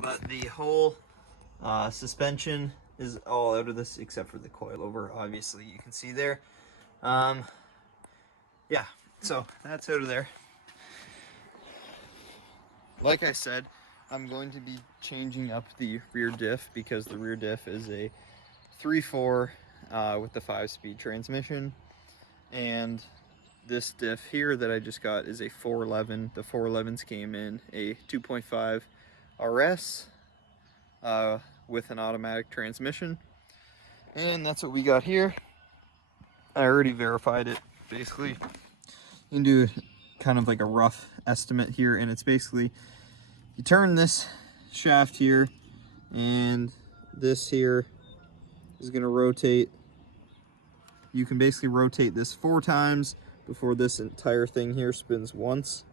but the whole suspension is all out of this except for the coilover, obviously you can see there. Yeah, so that's out of there. Like I said, I'm going to be changing up the rear diff because the rear diff is a 3.4 with the 5-speed transmission, and this diff here that I just got is a 411. The 411s came in a 2.5 RS with an automatic transmission, and that's what we got here. I already verified it. Basically, you can do kind of like a rough estimate here, and it's basically you turn this shaft here, and this here is going to rotate. You can basically rotate this 4 times before this entire thing here spins once.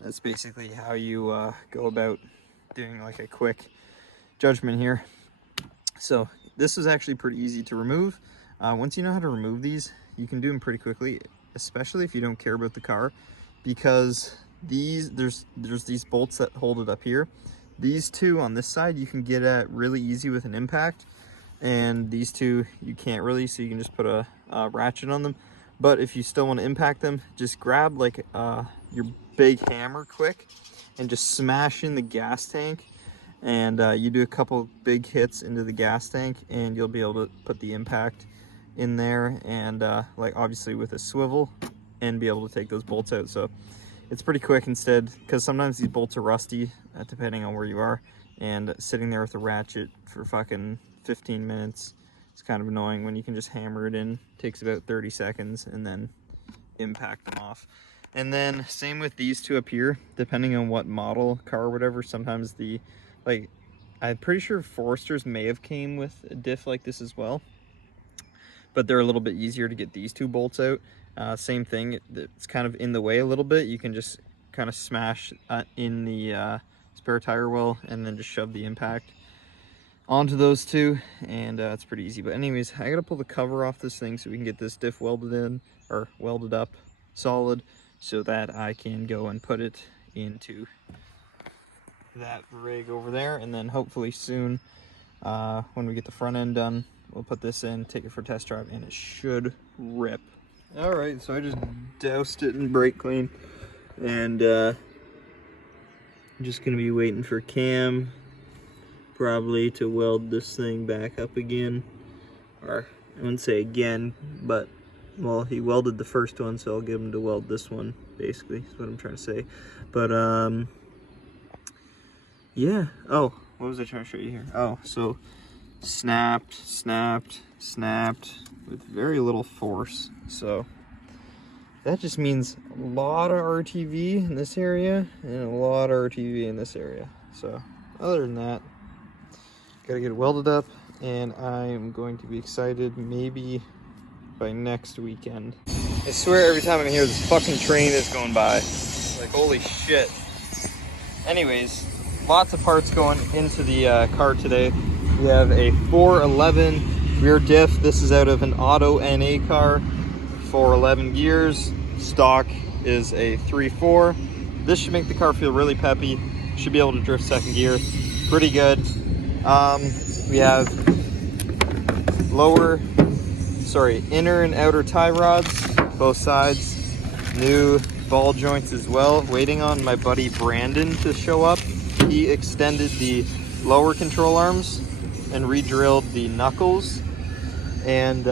That's basically how you go about doing like a quick judgment here. So this is actually pretty easy to remove. Once you know how to remove these, you can do them pretty quickly, especially if you don't care about the car, because there's these bolts that hold it up here. These two on this side you can get at really easy with an impact, and these two you can't really, so you can just put a ratchet on them. But if you still want to impact them, just grab like your big hammer quick and just smash in the gas tank, and you do a couple big hits into the gas tank and you'll be able to put the impact in there, and like obviously with a swivel, and be able to take those bolts out. So it's pretty quick instead, because sometimes these bolts are rusty depending on where you are, and sitting there with a ratchet for fucking 15 minutes it's kind of annoying when you can just hammer it in. Takes about 30 seconds and then impact them off. And then same with these two up here, depending on what model car or whatever. Sometimes the, like, I'm pretty sure Foresters may have came with a diff like this as well, but they're a little bit easier to get these two bolts out. Same thing, it's kind of in the way a little bit. You can just kind of smash in the spare tire well and then just shove the impact onto those two, and it's pretty easy. But anyways, I gotta pull the cover off this thing so we can get this diff welded in, or welded up solid, so that I can go and put it into that rig over there. And then hopefully soon, when we get the front end done, we'll put this in, take it for a test drive, and it should rip. All right, so I just doused it in brake clean, and I'm just gonna be waiting for Cam probably to weld this thing back up again, or I wouldn't say again, but well, he welded the first one, so I'll give him to weld this one, basically is what I'm trying to say. But yeah, oh, what was I trying to show you here? Oh, so snapped with very little force, so that just means a lot of RTV in this area and a lot of RTV in this area. So other than that, gotta get it welded up, and I'm going to be excited maybe by next weekend. I swear every time I hear this fucking train is going by, like holy shit. Anyways, lots of parts going into the car today. We have a 411 rear diff. This is out of an Auto NA car, 411 gears. Stock is a 3.4. This should make the car feel really peppy. Should be able to drift second gear pretty good. We have inner and outer tie rods, both sides. New ball joints as well. Waiting on my buddy Brandon to show up. He extended the lower control arms and re-drilled the knuckles. And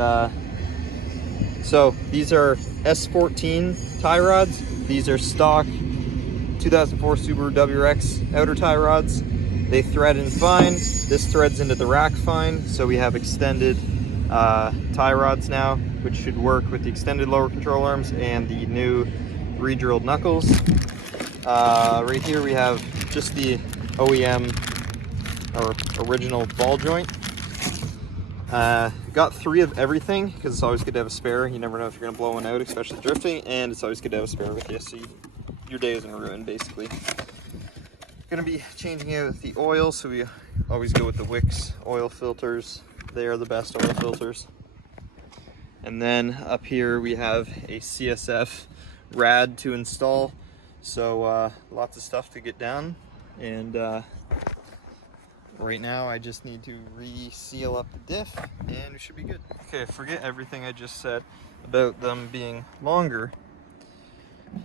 so these are S14 tie rods. These are stock 2004 Subaru WRX outer tie rods. They thread in fine. This threads into the rack fine, so we have extended tie rods now, which should work with the extended lower control arms and the new re-drilled knuckles. Right here we have just the OEM or original ball joint. Got 3 of everything because it's always good to have a spare. You never know if you're gonna blow one out, especially drifting, and it's always good to have a spare with you, so your day isn't ruined basically. Gonna be changing out the oil, so we always go with the Wix oil filters. They are the best oil filters. And then up here we have a CSF rad to install, so lots of stuff to get down. And right now I just need to re-seal up the diff and it should be good. Okay, forget everything I just said about them being longer.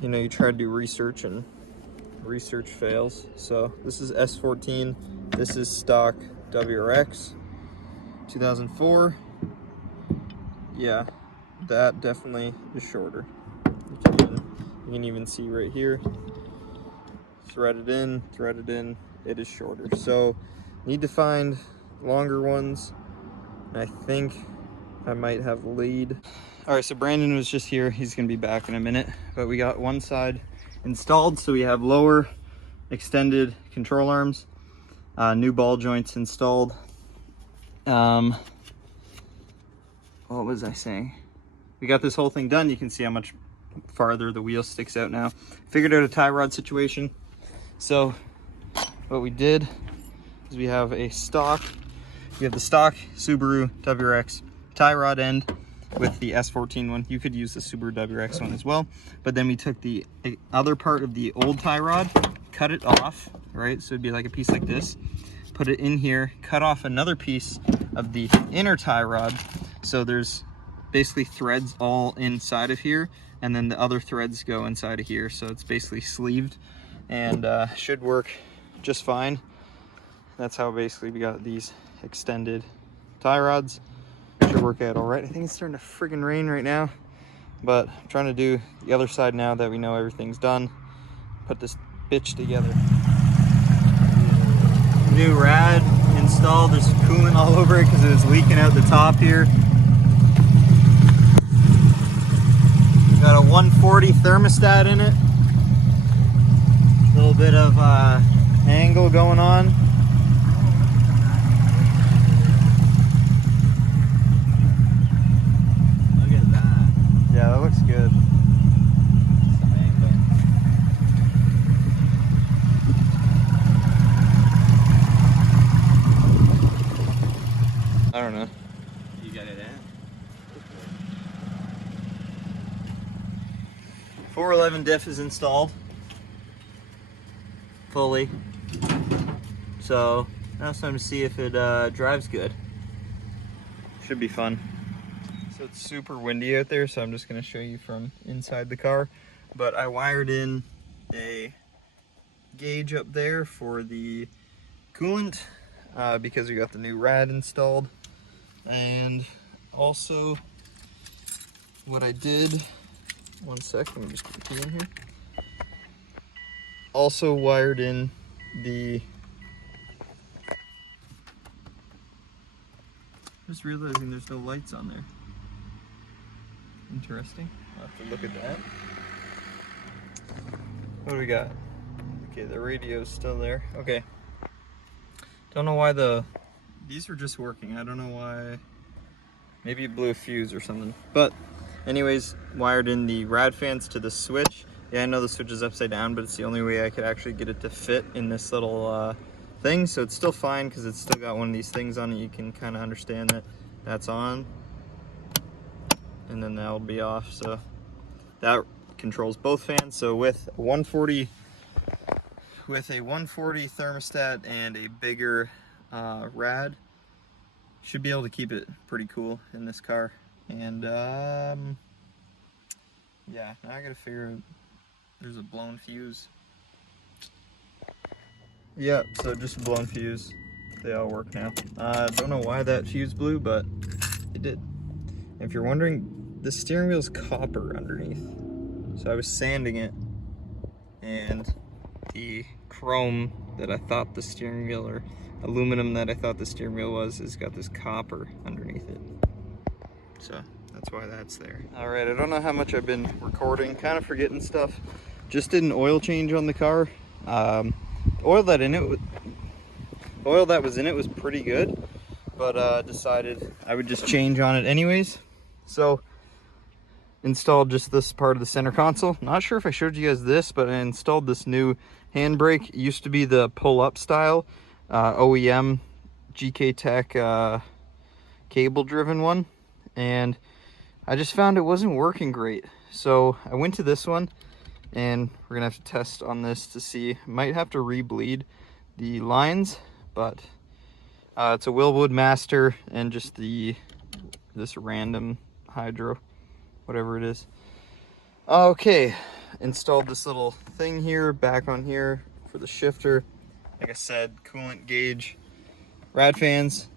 You know, you try to do research and research fails. So this is S14, this is stock WRX 2004. Yeah, that definitely is shorter. You can even see right here, threaded in, it is shorter. So need to find longer ones. I think I might have lead. All right, so Brandon was just here. He's gonna be back in a minute, but we got one side installed. So we have lower extended control arms, new ball joints installed. What was I saying? We got this whole thing done. You can see how much farther the wheel sticks out now. Figured out a tie rod situation. So what we did is we have a stock, we have the stock Subaru WRX tie rod end with the S14 one. You could use the Subaru WRX one as well, but then we took the other part of the old tie rod, cut it off, right? So it'd be like a piece like this, put it in here, cut off another piece of the inner tie rod. So there's basically threads all inside of here, and then the other threads go inside of here. So it's basically sleeved and should work just fine. That's how basically we got these extended tie rods. Should work out all right. I think it's starting to friggin' rain right now, but I'm trying to do the other side now that we know everything's done. Put this bitch together. New rad installed. There's coolant all over it because it was leaking out the top here. Got a 140 thermostat in it. A little bit of angle going on. Look at that. Yeah, that looks good. Some angle. I don't know. You got it in? 411 diff is installed fully, so now it's time to see if it drives good. Should be fun. So it's super windy out there, so I'm just going to show you from inside the car, but I wired in a gauge up there for the coolant because we got the new rad installed. And also what I did, one sec, let me just put the key in here. Also wired in the, just realizing there's no lights on there. Interesting. I'll have to look at that. What do we got? Okay, the radio's still there. Okay. Don't know why these were just working. I don't know why. Maybe it blew a fuse or something. But anyways, wired in the rad fans to the switch. Yeah, I know the switch is upside down, but it's the only way I could actually get it to fit in this little thing. So it's still fine because it's still got one of these things on it. You can kind of understand that that's on. And then that'll be off. So that controls both fans. So with a 140 thermostat and a bigger rad, should be able to keep it pretty cool in this car. And yeah, now I gotta figure out, there's a blown fuse. Yeah, so just a blown fuse. They all work now. Don't know why that fuse blew, but it did. And if you're wondering, the steering wheel's copper underneath. So I was sanding it, and the chrome that I thought the steering wheel, or aluminum that I thought the steering wheel was, has got this copper underneath it. So that's why that's there. All right, I don't know how much I've been recording, kind of forgetting stuff. Just did an oil change on the car. Oil that was in it was pretty good, but decided I would just change on it anyways. So installed just this part of the center console. Not sure if I showed you guys this, but I installed this new handbrake. It used to be the pull-up style OEM GK Tech cable driven one, and I just found it wasn't working great. So I went to this one, and we're gonna have to test on this to see. Might have to re-bleed the lines, but it's a Willwood Master and just this random hydro, whatever it is. Okay, installed this little thing here, back on here for the shifter. Like I said, coolant gauge, rad fans.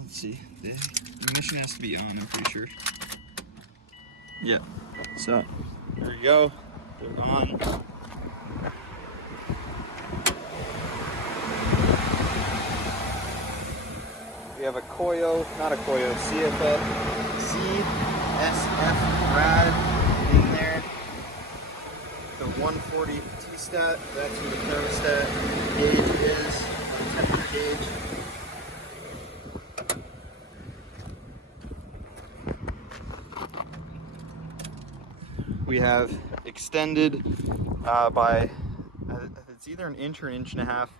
Let's see, the ignition has to be on, I'm pretty sure. Yeah, so there you go, they're on. We have a CSF rad in there. The 140 T-stat, that's where the thermostat gauge is, the temperature gauge. We have extended by, it's either an inch or an inch and a half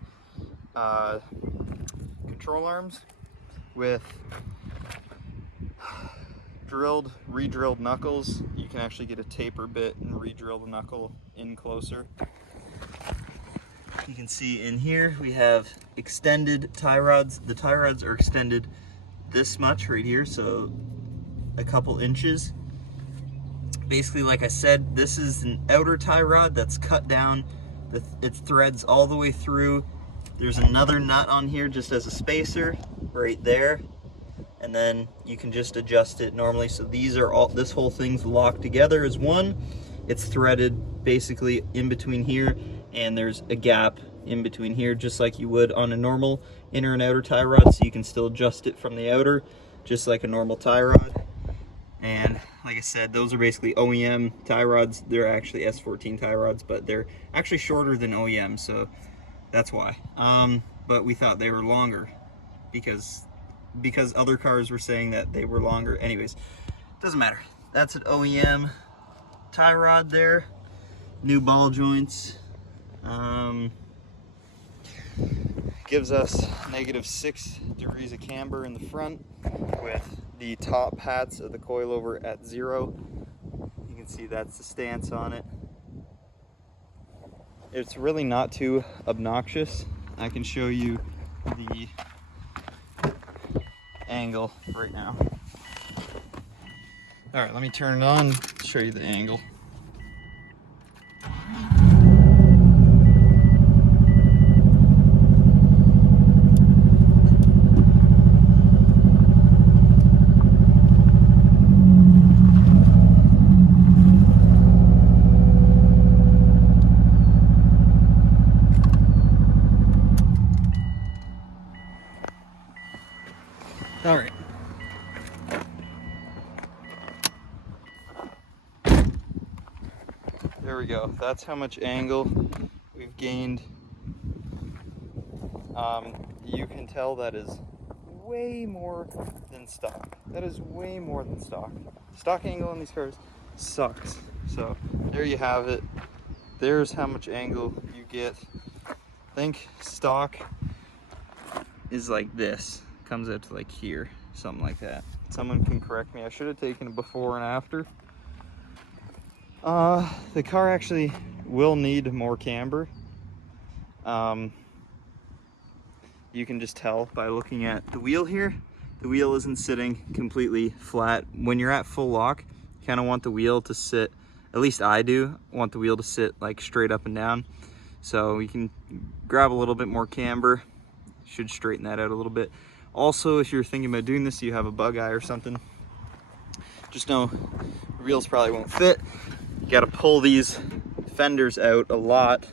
control arms with re-drilled knuckles. You can actually get a taper bit and re-drill the knuckle in closer. You can see in here we have extended tie rods. The tie rods are extended this much right here, so a couple inches. Basically, like I said, this is an outer tie rod that's cut down. It threads all the way through. There's another nut on here just as a spacer right there, and then you can just adjust it normally. So these are all, this whole thing's locked together as one. It's threaded basically in between here, and there's a gap in between here, just like you would on a normal inner and outer tie rod, so you can still adjust it from the outer, just like a normal tie rod. And like I said, those are basically OEM tie rods. They're actually S14 tie rods, but they're actually shorter than OEM, so that's why. But we thought they were longer because other cars were saying that they were longer. Anyways, doesn't matter. That's an OEM tie rod there. New ball joints. Gives us -6 degrees of camber in the front with the top hats of the coilover at 0. You can see that's the stance on it. It's really not too obnoxious. I can show you the angle right now. All right, let me turn it on, show you the angle. All right. There we go. That's how much angle we've gained. You can tell that is way more than stock. That is way more than stock. Stock angle on these cars sucks. So there you have it. There's how much angle you get. I think stock is like this. Comes out to like here, something like that. Someone can correct me. I should have taken a before and after. The car actually will need more camber. You can just tell by looking at the wheel here. The wheel isn't sitting completely flat. When you're at full lock, you kind of want the wheel to sit, at least I do, want the wheel to sit like straight up and down. So you can grab a little bit more camber. Should straighten that out a little bit. Also, if you're thinking about doing this, you have a bug eye or something, just know the wheels probably won't fit. You got to pull these fenders out a lot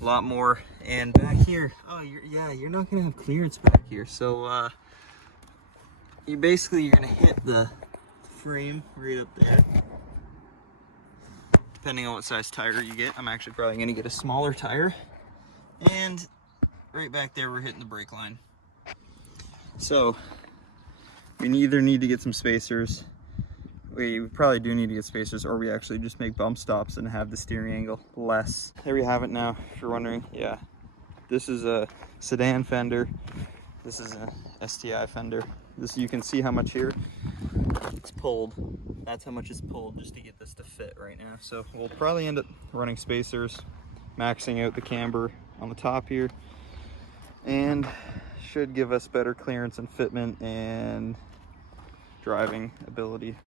more. And back here, oh, you're not gonna have clearance back here. So you're gonna hit the frame right up there. Depending on what size tire you get, I'm actually probably gonna get a smaller tire. And right back there, we're hitting the brake line. So we either need to get some spacers. We probably do need to get spacers, or we actually just make bump stops and have the steering angle less. There you have it now, if you're wondering. Yeah, this is a sedan fender. This is a STI fender. This, you can see how much here. it's pulled. That's how much it's pulled just to get this to fit right now. So we'll probably end up running spacers, maxing out the camber on the top here, and should give us better clearance and fitment and driving ability.